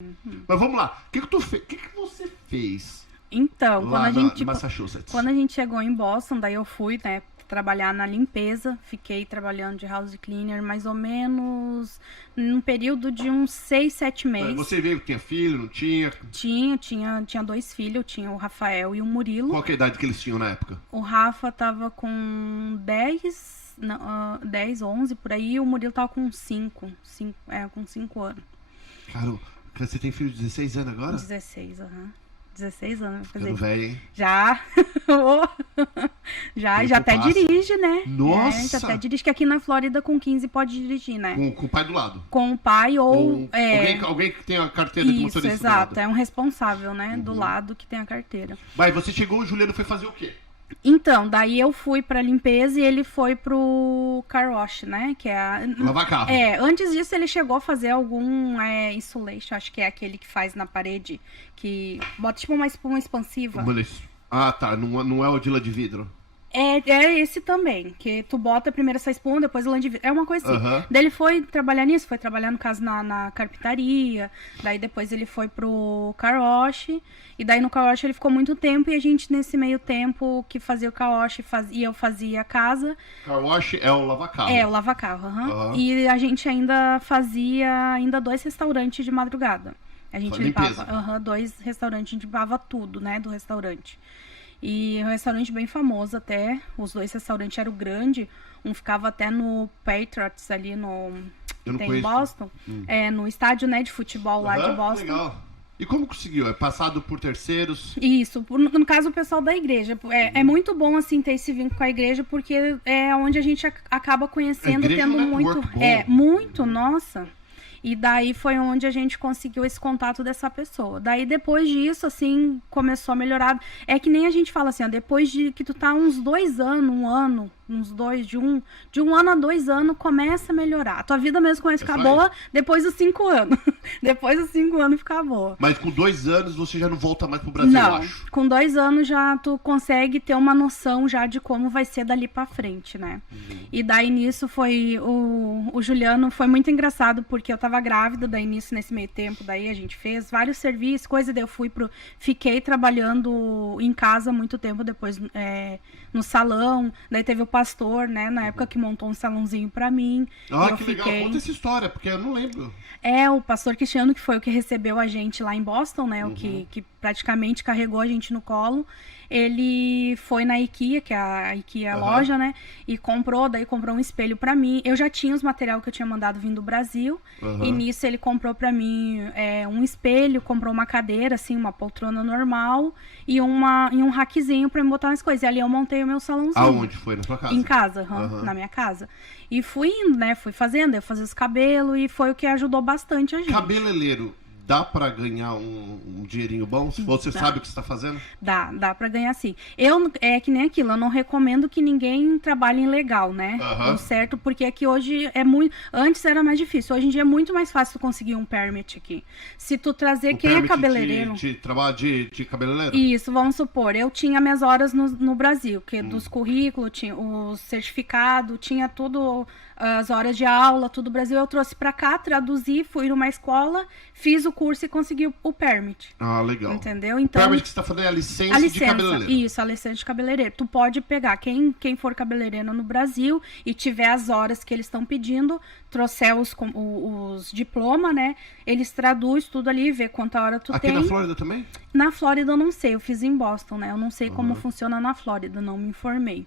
Mas vamos lá. O que que você fez Então, lá em Massachusetts? quando a gente chegou em Boston, daí eu fui, né, trabalhar na limpeza. Fiquei trabalhando de house cleaner mais ou menos num período de uns 6, 7 meses. Você veio que tinha filho, não tinha? Tinha 2 filhos, eu tinha o Rafael e o Murilo. Qual que é a idade que eles tinham na época? O Rafa tava com 10, 11 por aí, e o Murilo tava com 5 anos. Cara, você tem filho de 16 anos agora? 16, 16 anos. Ficando velho, hein? Já. já até dirige, né? Nossa! Já até dirige, que aqui na Flórida com 15 pode dirigir, né? Com o pai do lado. Com o pai ou... Alguém que tem a carteira de motorista. Isso, exato. É um responsável, né? Do lado que tem a carteira. Vai, você chegou, o Juliano foi fazer o quê? Então, daí eu fui pra limpeza e ele foi pro car wash, né? Que é a... Lavar carro. Antes disso ele chegou a fazer algum insulation, acho que é aquele que faz na parede, que bota tipo uma espuma expansiva. Ah, tá. Não é o de lã de vidro. É esse também, que tu bota primeiro essa espuma, depois o lã de vidro. É uma coisa assim. Daí ele foi trabalhar nisso, foi trabalhar no caso na carpintaria, daí depois ele foi pro car wash, e daí no car wash ele ficou muito tempo, e a gente nesse meio tempo que fazia o car wash e eu fazia a casa. Car wash é o lava-carro. É, o lava-carro, E a gente ainda fazia 2 restaurantes de madrugada. A gente limpava 2 restaurantes, a gente limpava tudo, né, do restaurante. E um restaurante bem famoso até, os 2 restaurantes eram grandes, um ficava até no Patriots ali em Boston, no estádio, né, de futebol lá de Boston. Legal. E como conseguiu? É passado por terceiros? Isso, no caso o pessoal da igreja. É muito bom assim ter esse vínculo com a igreja, porque é onde a gente acaba conhecendo, tendo muito. Muito, nossa. E daí foi onde a gente conseguiu esse contato dessa pessoa. Daí depois disso, assim, começou a melhorar. É que nem a gente fala assim, ó, depois de que tu tá uns 2 anos, de um ano a 2 anos, começa a melhorar. A tua vida mesmo começa a ficar boa depois dos 5 anos. Depois dos 5 anos ficar boa. Mas com 2 anos você já não volta mais pro Brasil, eu acho. Com 2 anos já tu consegue ter uma noção já de como vai ser dali pra frente, né? E daí nisso foi o Juliano, foi muito engraçado, porque eu tava grávida, daí nisso, nesse meio tempo, daí a gente fez vários serviços, coisa, daí eu fiquei trabalhando em casa muito tempo depois, no salão, daí teve o pastor, né, na época que montou um salãozinho pra mim. Ah, que legal, conta essa história, porque eu não lembro. O pastor Cristiano, que foi o que recebeu a gente lá em Boston, né, o que praticamente carregou a gente no colo. Ele foi na IKEA, que é a IKEA loja, né? E comprou um espelho pra mim. Eu já tinha os materiais que eu tinha mandado vir do Brasil. E nisso ele comprou pra mim um espelho, comprou uma cadeira, assim, uma poltrona normal e um rackzinho pra me botar nas coisas. E ali eu montei o meu salãozinho. Aonde foi? Na sua casa? Em casa, na minha casa. E fui indo, né? Fui fazendo, eu fazia os cabelos e foi o que ajudou bastante a gente. Cabeleireiro. Dá pra ganhar um dinheirinho bom? Se você sabe o que você tá fazendo? Dá pra ganhar sim. É que nem aquilo, eu não recomendo que ninguém trabalhe ilegal, né? Certo, porque aqui hoje é muito... Antes era mais difícil, hoje em dia é muito mais fácil tu conseguir um permit aqui. Se tu trazer quem é cabeleireiro... Trabalho de cabeleireiro? Isso, vamos supor, eu tinha minhas horas no Brasil, que dos currículos, tinha o certificado, tinha tudo... As horas de aula, tudo do Brasil, eu trouxe pra cá, traduzi, fui numa escola, fiz o curso e consegui o permit. Ah, legal. Entendeu? Então, o permit que você tá falando é a licença de cabeleireiro. Isso, a licença de cabeleireiro. Tu pode pegar quem for cabeleireiro no Brasil e tiver as horas que eles estão pedindo, trouxer os diplomas, né? Eles traduzem tudo ali, vê quanta hora tu tem. Aqui na Flórida também? Na Flórida eu não sei, eu fiz em Boston, né? Eu não sei como funciona na Flórida, não me informei.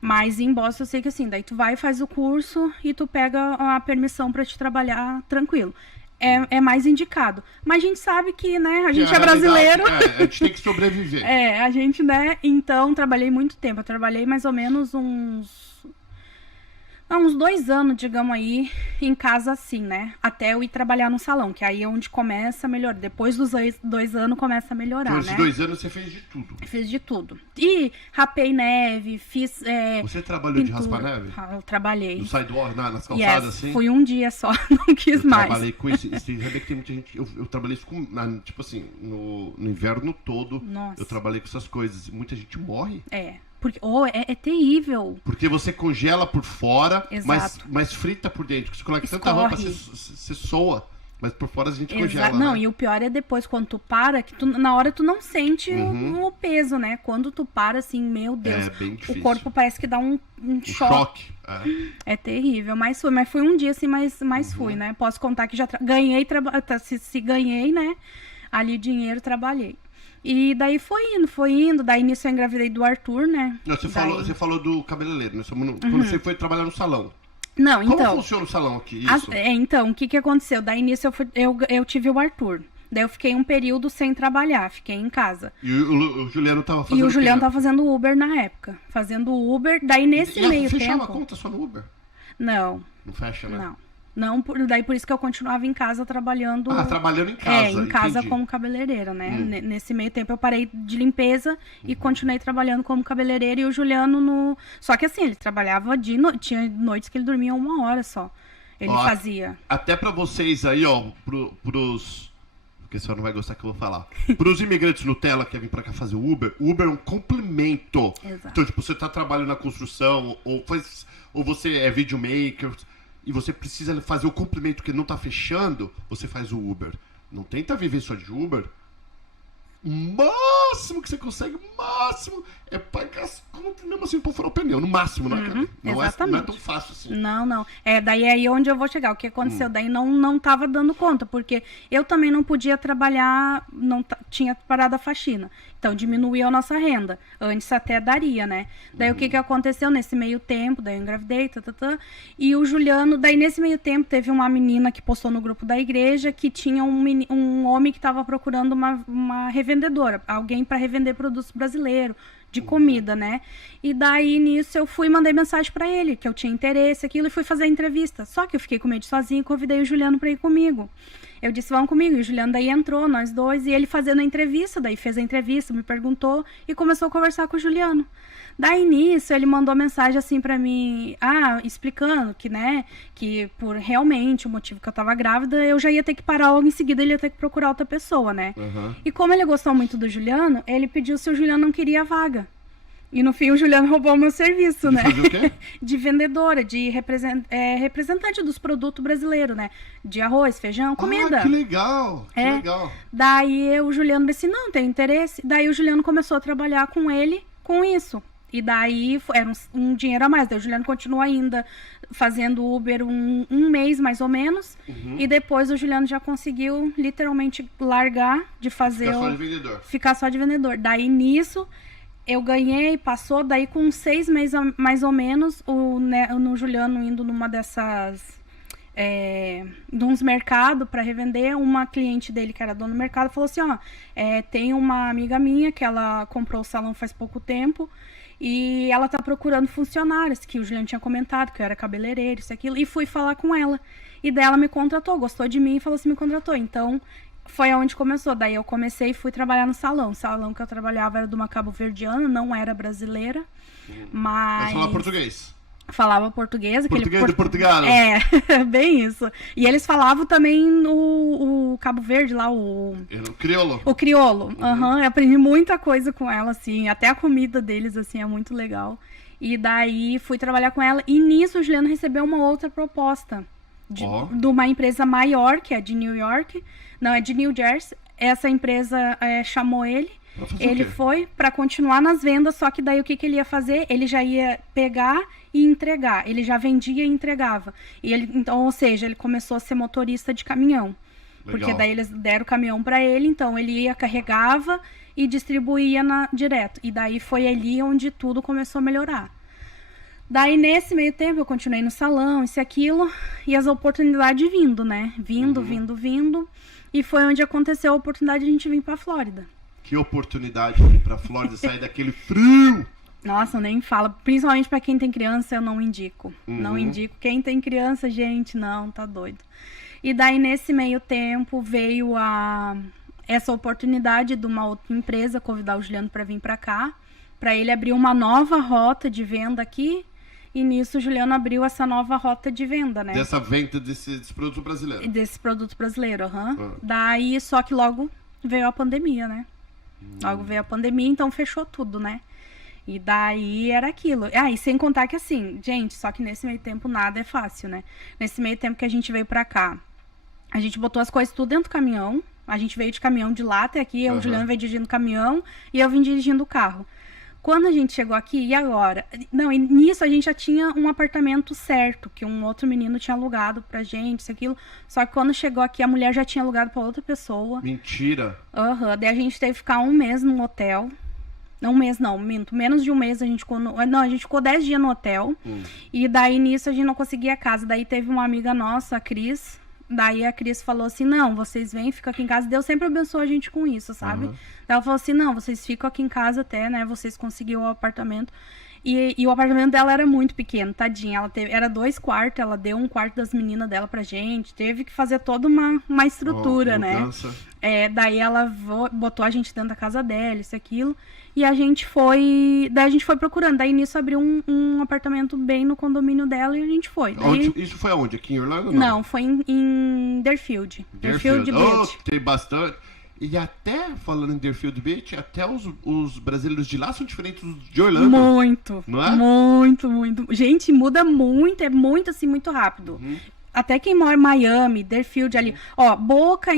Mas em Boston eu sei que assim, daí tu vai, faz o curso e tu pega a permissão pra te trabalhar tranquilo. É mais indicado. Mas a gente sabe que, né, a gente é brasileiro. A gente tem que sobreviver. A gente, né, então trabalhei muito tempo. Eu trabalhei mais ou menos uns 2 anos, digamos aí, em casa assim, né? Até eu ir trabalhar no salão, que aí é onde começa a melhorar. Depois dos 2 anos começa a melhorar, então, né? Esses 2 anos você fez de tudo? Fiz de tudo. E rapei neve, fiz... Você trabalhou pintura. De raspar neve? Eu trabalhei. No sidewalk, nas calçadas, assim? Fui um dia só, não quis mais. Eu trabalhei com isso. Você sabe que tem muita gente... Eu trabalhei isso com... Tipo assim, no inverno todo. Nossa. Eu trabalhei com essas coisas. Muita gente morre. Porque, é terrível. Porque você congela por fora, mas frita por dentro. Você coloca tanta roupa, você soa. Mas por fora a gente congela, Não, né? e o pior é depois, quando tu para, que na hora tu não sente o peso, né? Quando tu para, assim, meu Deus, bem difícil. o corpo parece que dá um choque. É terrível, mas foi um dia, assim, mas fui, né? Posso contar que já ganhei, se ganhei, né? Ali dinheiro, trabalhei. E daí foi indo. Daí nisso eu engravidei do Arthur, né? Não, você falou do cabeleireiro, né? Quando você foi trabalhar no salão. Não, então... Como funciona o salão aqui? Isso? Então, o que aconteceu? Daí nisso eu tive o Arthur. Daí eu fiquei um período sem trabalhar, fiquei em casa. E o Juliano tava fazendo E o Juliano tava fazendo Uber na época. Fazendo Uber, daí nesse meio tempo... fechava a conta só no Uber? Não. Não fecha, né? Não, daí por isso que eu continuava em casa trabalhando... trabalhando em casa. Em casa como cabeleireira, né? Nesse meio tempo eu parei de limpeza e continuei trabalhando como cabeleireira e o Juliano no... Só que assim, ele trabalhava tinha noites que ele dormia 1 hora só. Ele fazia. Até pra vocês aí, ó, pros... Porque a senhora não vai gostar que eu vou falar. Pros imigrantes Nutella que querem vir pra cá fazer Uber é um complemento. Exato. Então, tipo, você tá trabalhando na construção ou você é videomaker... E você precisa fazer o complemento que não tá fechando, você faz o Uber. Não tenta viver só de Uber. O máximo que você consegue, é pagar as contas e mesmo assim pôr furar o pneu. No máximo, né, cara? Não é tão fácil assim. Não. Daí é aí onde eu vou chegar. O que aconteceu? Daí não tava dando conta, porque eu também não podia trabalhar, tinha parado a faxina. Então diminuiu a nossa renda. Antes até daria, né? Daí o que aconteceu nesse meio tempo? Daí eu engravidei, e o Juliano, daí nesse meio tempo teve uma menina que postou no grupo da igreja que tinha um homem que tava procurando uma revendedora, alguém para revender produtos brasileiros, de comida, né? E daí nisso eu mandei mensagem para ele, que eu tinha interesse, aquilo, e fui fazer a entrevista. Só que eu fiquei com medo sozinha e convidei o Juliano para ir comigo. Eu disse, vamos comigo. E o Juliano daí entrou, nós dois, e ele fazendo a entrevista, daí fez a entrevista, me perguntou e começou a conversar com o Juliano. Daí nisso ele mandou mensagem assim pra mim, explicando que, né, que por realmente o motivo que eu tava grávida, eu já ia ter que parar logo em seguida, ele ia ter que procurar outra pessoa, né? Uhum. E como ele gostou muito do Juliano, ele pediu se o Juliano não queria a vaga. E no fim o Juliano roubou o meu serviço, né? Fazer o quê? De vendedora, de representante dos produtos brasileiros, né? De arroz, feijão, comida. Que legal, que legal. Daí o Juliano disse, não, tem interesse. Daí o Juliano começou a trabalhar com ele com isso. E daí era um dinheiro a mais. Daí o Juliano continua ainda fazendo Uber um mês, mais ou menos. E depois o Juliano já conseguiu literalmente largar de fazer... Ficar só de vendedor. Ficar só de vendedor. Daí nisso... Eu ganhei, passou, daí com 6 meses mais ou menos, no Juliano indo numa dessas, de uns mercados para revender, uma cliente dele que era dona do mercado falou assim, tem uma amiga minha que ela comprou o salão faz pouco tempo e ela tá procurando funcionários, que o Juliano tinha comentado que eu era cabeleireiro, isso, aquilo, e fui falar com ela. E daí ela me contratou, gostou de mim e falou assim, me contratou, então... Foi aonde começou. Daí eu comecei e fui trabalhar no salão. O salão que eu trabalhava era de uma cabo-verdiana, não era brasileira, mas... falava português? Falava português. Português de Portugal. Bem isso. E eles falavam também o Cabo Verde lá, o crioulo. O crioulo. Eu aprendi muita coisa com ela, assim. Até a comida deles, assim, é muito legal. E daí fui trabalhar com ela. E nisso o Juliano recebeu uma outra proposta. De uma empresa maior, que é de New York. Não, é de New Jersey. Essa empresa chamou ele. Ele foi para continuar nas vendas, só que daí o que ele ia fazer? Ele já ia pegar e entregar. Ele já vendia e entregava. E ele, então, ou seja, ele começou a ser motorista de caminhão. Legal. Porque daí eles deram o caminhão para ele, então ele ia, carregava e distribuía direto. E daí foi ali onde tudo começou a melhorar. Daí, nesse meio tempo, eu continuei no salão, isso e aquilo, e as oportunidades vindo, né? Vindo. E foi onde aconteceu a oportunidade de a gente vir pra Flórida. Que oportunidade de ir pra Flórida, sair daquele frio! Nossa, nem fala. Principalmente pra quem tem criança, eu não indico. Não indico. Quem tem criança, gente, não, tá doido. E daí, nesse meio tempo, veio essa oportunidade de uma outra empresa convidar o Juliano pra vir pra cá, pra ele abrir uma nova rota de venda aqui. E nisso o Juliano abriu essa nova rota de venda, né? Dessa venda desse produto brasileiro. Desse produto brasileiro, Daí, só que logo veio a pandemia, né? Logo veio a pandemia, então fechou tudo, né? E daí era aquilo. E sem contar que assim, gente, só que nesse meio tempo nada é fácil, né? Nesse meio tempo que a gente veio pra cá, A gente botou as coisas tudo dentro do caminhão. A gente veio de caminhão de lá até aqui. O Juliano veio dirigindo o caminhão e eu vim dirigindo o carro. Quando a gente chegou aqui, e agora? Não, e nisso a gente já tinha um apartamento certo, que um outro menino tinha alugado pra gente, isso, aquilo. Só que quando chegou aqui, a mulher já tinha alugado pra outra pessoa. Mentira. Daí a gente teve que ficar um mês num hotel. Não, um mês não, minto. Menos de um mês a gente ficou Não, a gente ficou 10 dias no hotel. E daí nisso a gente não conseguia casa. Daí teve uma amiga nossa, a Cris. Daí a Cris falou assim, não, vocês vêm, ficam aqui em casa. Deus sempre abençoou a gente com isso, sabe? Daí ela falou assim, não, vocês ficam aqui em casa até, né? Vocês conseguiram o apartamento. E o apartamento dela era muito pequeno, tadinha. Ela era 2 quartos, ela deu um quarto das meninas dela pra gente. Teve que fazer toda uma estrutura, né? Daí ela botou a gente dentro da casa dela, isso, aquilo. E a gente foi... Daí a gente foi procurando. Daí nisso abriu um apartamento bem no condomínio dela e a gente foi. Daí... Isso foi aonde? Aqui em Orlando? Não, foi em Deerfield. Deerfield Beach. Tem bastante. E até, falando em Deerfield Beach, até os brasileiros de lá são diferentes dos de Orlando. Muito. Não é? Muito, muito. Gente, muda muito. É muito, assim, muito rápido. Até quem mora em Miami, Deerfield ali. Ó, Boca,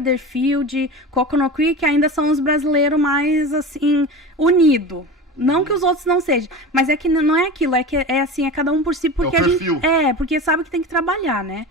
Deerfield, Coconut Creek ainda são os brasileiros mais, assim, unidos. Não que os outros não sejam, mas é que não é aquilo, é que é assim, é cada um por si, porque É o perfil. porque sabe que tem que trabalhar, né?